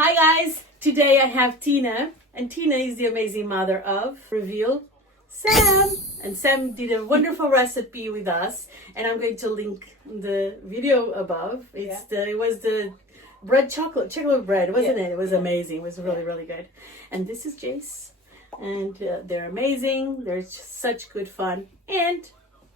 Hi guys, today I have Tina, and Tina is the amazing mother of Reveal Sam. And Sam did a wonderful recipe with us, and I'm going to link the video above. It was the chocolate bread, wasn't it? It was amazing. It was really good. And this is Jace, and they're amazing. They're such good fun. And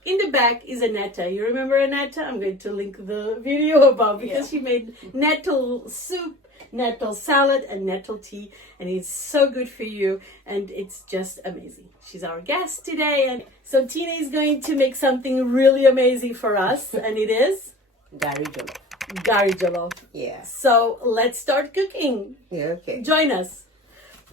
in the back is Anetta. You remember Anetta? I'm going to link the video above because she made nettle soup, nettle salad, and nettle tea, and it's so good for you, and it's just amazing. She's our guest today, and so Tina is going to make something really amazing for us, and it is Garri Jollof. Garri Jollof. Yeah. So let's start cooking. Yeah. Okay. Join us.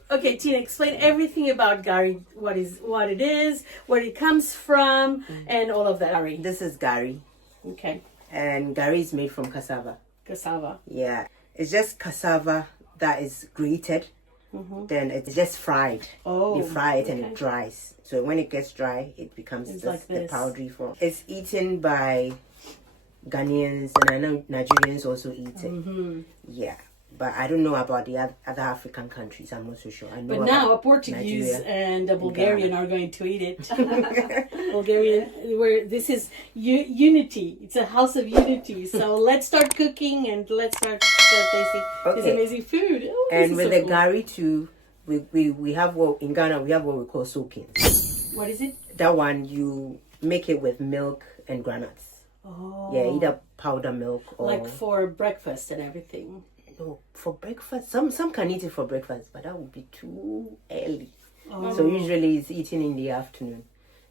Okay, Tina, explain everything about Garri. What it is, where it comes from, and all of that. Garri. This is Garri. Okay. And Garri is made from cassava. Cassava. Yeah. It's just cassava that is grated. Then it's just fried. Oh. You fry it and it dries. So when it gets dry, it becomes the powdery form. It's eaten by Ghanaians, and I know Nigerians also eat it. Yeah. But I don't know about the other African countries. I'm not so sure. I know. But now a Portuguese and a Bulgarian are going to eat it. Bulgarian, where this is unity. It's a house of unity. So let's start cooking and let's start tasting this amazing food. Oh, and with the Garri too, we have in Ghana we have what we call soakings. What is it? That one you make it with milk and granuts. Oh. Yeah, either powder milk or like for breakfast and everything. No, for breakfast. Some can eat it for breakfast, but that would be too early. Oh. So usually it's eaten in the afternoon,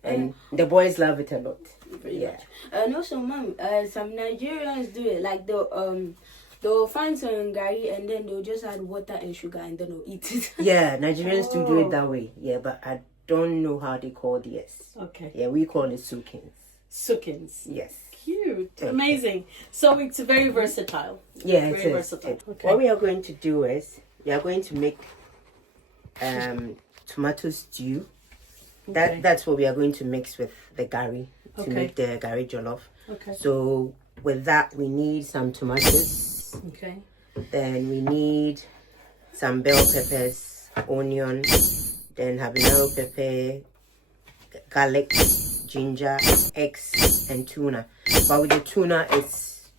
and the boys love it a lot. Much. And also, Mom, some Nigerians do it like they'll find some Garri and then they'll just add water and sugar and then they'll eat it. Yeah, Nigerians do it that way. Yeah, but I don't know how they call this. Okay. Yeah, we call it soukins. Soukins. Yes. Cute. Okay. Amazing. So it's very versatile. Yeah, it very is. versatile. Okay. What we are going to do is we are going to make tomato stew. That's what we are going to mix with the Garri to make the Garri Jollof. Okay. So with that we need some tomatoes. Okay. Then we need some bell peppers, onion, then habanero pepper, garlic, ginger, eggs, and tuna. But with the tuna,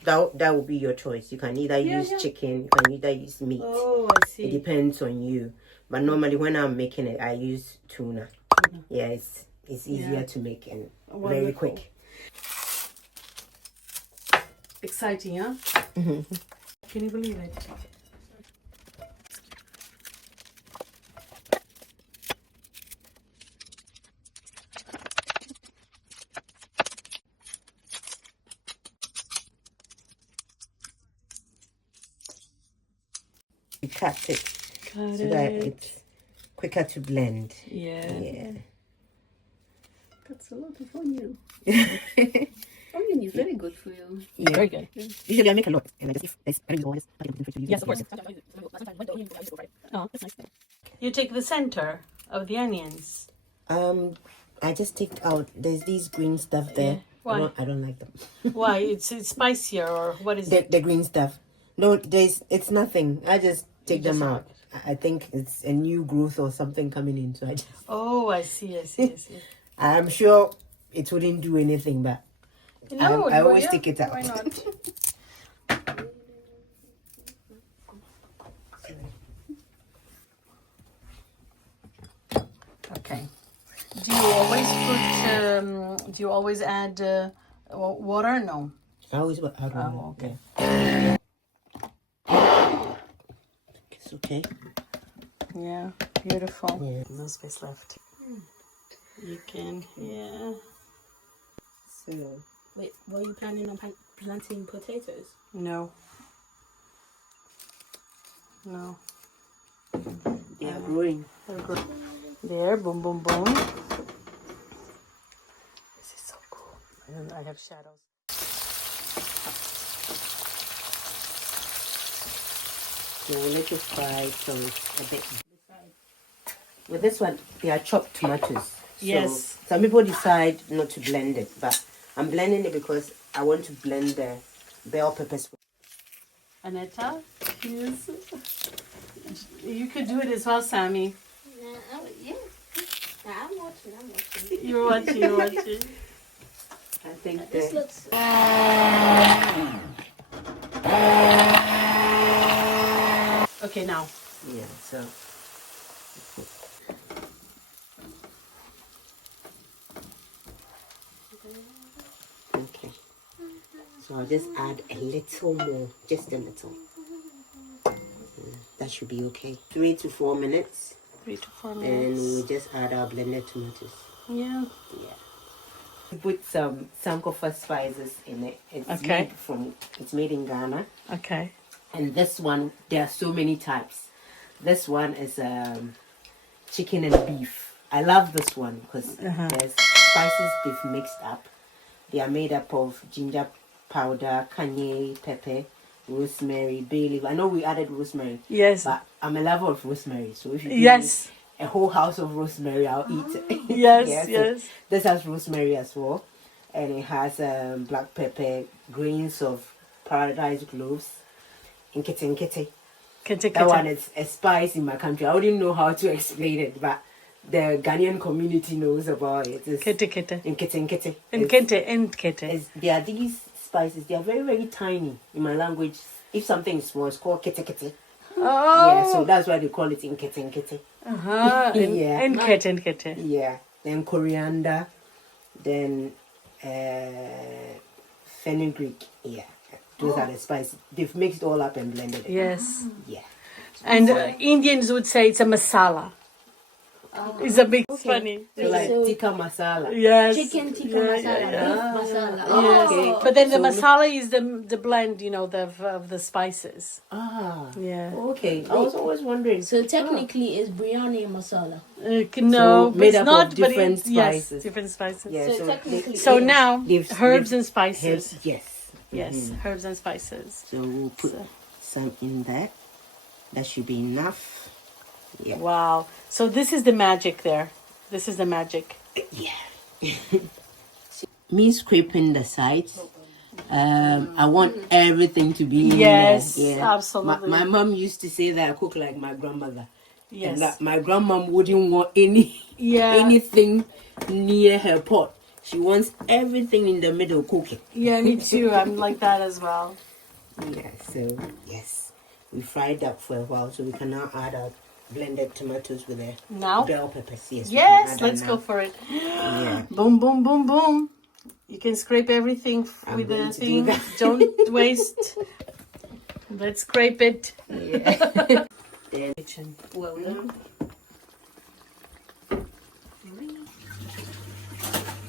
that will be your choice. You can either use chicken, you can either use meat. Oh, I see. It depends on you. But normally when I'm making it, I use tuna. Yeah, it's easier to make and very quick. Exciting, huh? Can you believe it? You cut it so that it's quicker to blend. Yeah. That's a lot of onion. Onion is very good for you. Yeah. Very good. Usually I make a lot, and I just if there's always Yes, of course. Oh, that's nice. You take the center of the onions. I just take out. There's these green stuff there. Yeah. Why? I don't like them. Why? It's spicier, or what is it? The green stuff. No, it's nothing. I just take them out. I think it's a new growth or something coming in, so I just. Oh, I see. I'm sure it wouldn't do anything, but I always take it out. Why not? Okay. Do you always add water? No. I always add water. Oh, okay. Yeah. It's okay. Yeah, beautiful. Yeah. No space left. You can, So. Wait, were you planning on planting potatoes? No. They are growing. They're good. There, boom, boom, boom. This is so cool. I have shadows. Yeah, we'll let it fry so a bit. With this one, they are chopped tomatoes. Yes. So some people decide not to blend it, but I'm blending it because I want to blend the bell peppers. Anetta, Yes. You could do it as well, Sammy. Yeah. I'm watching. You're watching. I think This that looks. Okay, now. yeah. So okay. So I'll just add a little more, just a little. That should be okay. 3 to 4 minutes. 3 to 4 And minutes. we'll just add our blended tomatoes. Yeah. Yeah. Put some sankofa spices in it. It's Okay. it's made in Ghana. Okay. And this one, there are so many types. This one is chicken and beef. I love this one because there's spices they've mixed up. They are made up of ginger powder, cayenne pepper, rosemary, bay leaf. I know we added rosemary. Yes. But I'm a lover of rosemary, so if you give Yes. me a whole house of rosemary, I'll eat it. Yes, so yes. this has rosemary as well, and it has black pepper, grains of paradise cloves, and nkete. That one is a spice in my country. I wouldn't know how to explain it, but the Ghanaian community knows about it. It's Nkete. nkete. Nkete. There are these spices. They are very, very tiny in my language. If something is small, it's called kete. Oh. Yeah, so that's why they call it nkete. Yeah. Nkete. Yeah. Then coriander, then fenugreek. Yeah. Those are the spices. They've mixed all up and blended it. Yes. Yeah. And Indians would say it's a masala. It's a big funny. So like So- tikka masala. Yes. Chicken tikka Yeah, masala, yeah. beef masala. Yes. Okay. But then the So- masala is the blend, you know, of the spices. Ah. Yeah. Okay. I was always wondering. So technically, it's biryani masala. No, but made it's up of not. But different it's, yes, spices. different spices. Yeah. So So technically, So it's- now They've- herbs they've- and spices. herbs, yes. Yes, herbs and spices. So we'll put some in there. That should be enough. Yeah. Wow. So this is the magic there. This is the magic. Yeah. Me scraping the sides. I want everything to be in Yes, there. Yeah. absolutely. My mom used to say that I cook like my grandmother. Yes. And that my grandmom wouldn't want anything near her pot. She wants everything in the middle cooking. Yeah, me too. I'm like that as well. Yeah, so yes. We fried that for a while, so we can now add our blended tomatoes with the Now? bell peppers. Yes. we can Yes, add let's that go now. for it. Yeah. Boom, boom, boom, boom. You can scrape everything I'm with the going to do thing. that. Don't waste. Let's scrape it. Yeah. Then Well,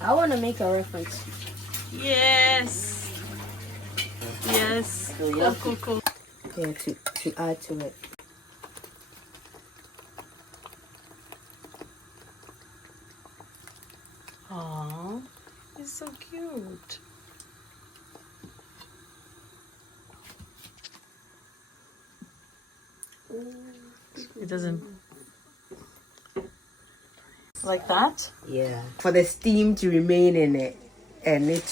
I want to make a reference. Yes. Yes. So you Cool, have cool, cool. yeah, to add to it. Aww. It's so cute. It doesn't. Like that? Yeah. For the steam to remain in it and it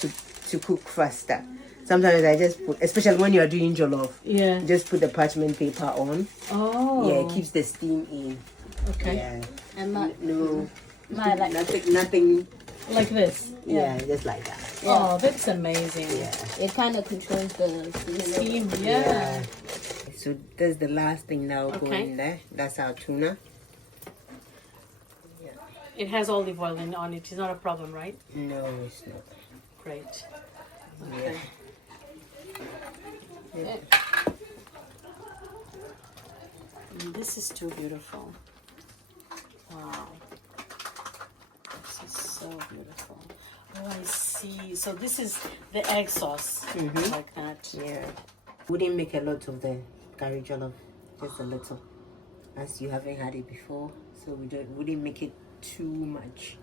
to cook faster. Sometimes I just put, especially when you are doing jollof, Yeah. just put the parchment paper on. Oh. Yeah, it keeps the steam in. Okay. Yeah. And my, No. my like, Nothing. Like this. Yeah, just like that. Oh, that's amazing. Yeah. it kind of controls the Steam, yeah. So that's the last thing now Okay. going in there. That's our tuna. It has olive oil on it. It's not a problem, right? No, it's not. Great. Yeah. This is too beautiful. Wow. This is so beautiful. Oh, I see. So this is the egg sauce. Like that. Yeah. We didn't make a lot of the garri jollof, just a little, as you haven't had it before. So we didn't make it too much.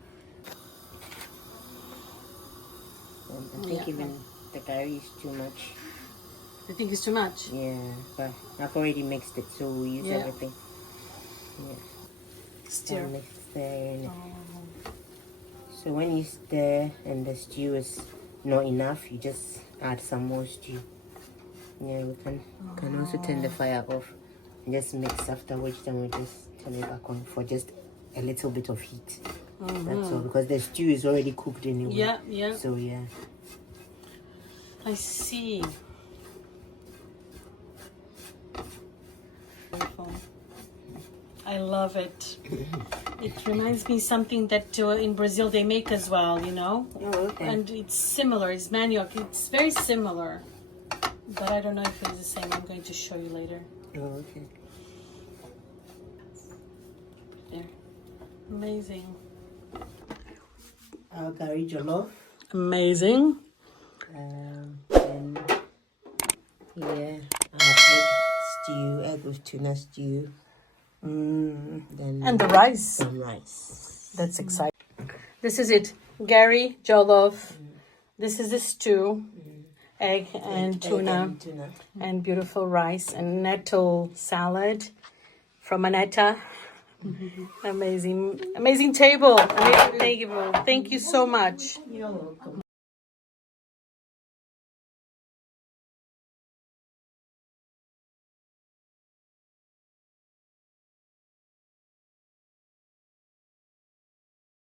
I think even the garri is too much. You think it's too much? Yeah, but I've already mixed it, so we use Yeah. everything. Yeah. Stir. Mix there. Oh. So when you stir and the stew is not enough, you just add some more stew. Yeah, we can also turn the fire off and just mix, after which then we just turn it back on for just a little bit of heat. That's all, because the stew is already cooked anyway. Yeah, yeah. So yeah. I see. Beautiful. I love it. It reminds me something that in Brazil they make as well, you know? Oh, okay. And it's similar. It's manioc. It's very similar. But I don't know if it's the same. I'm going to show you later. Oh, okay. There. Amazing. Our Garri Jollof. Amazing. And yeah, our egg with tuna stew. Then And the rice. some rice. That's exciting. This is it. Garri Jollof. This is the stew. Egg and tuna. And beautiful rice and nettle salad from Anetta. Amazing table. Amazing table. Thank you so much. You're welcome.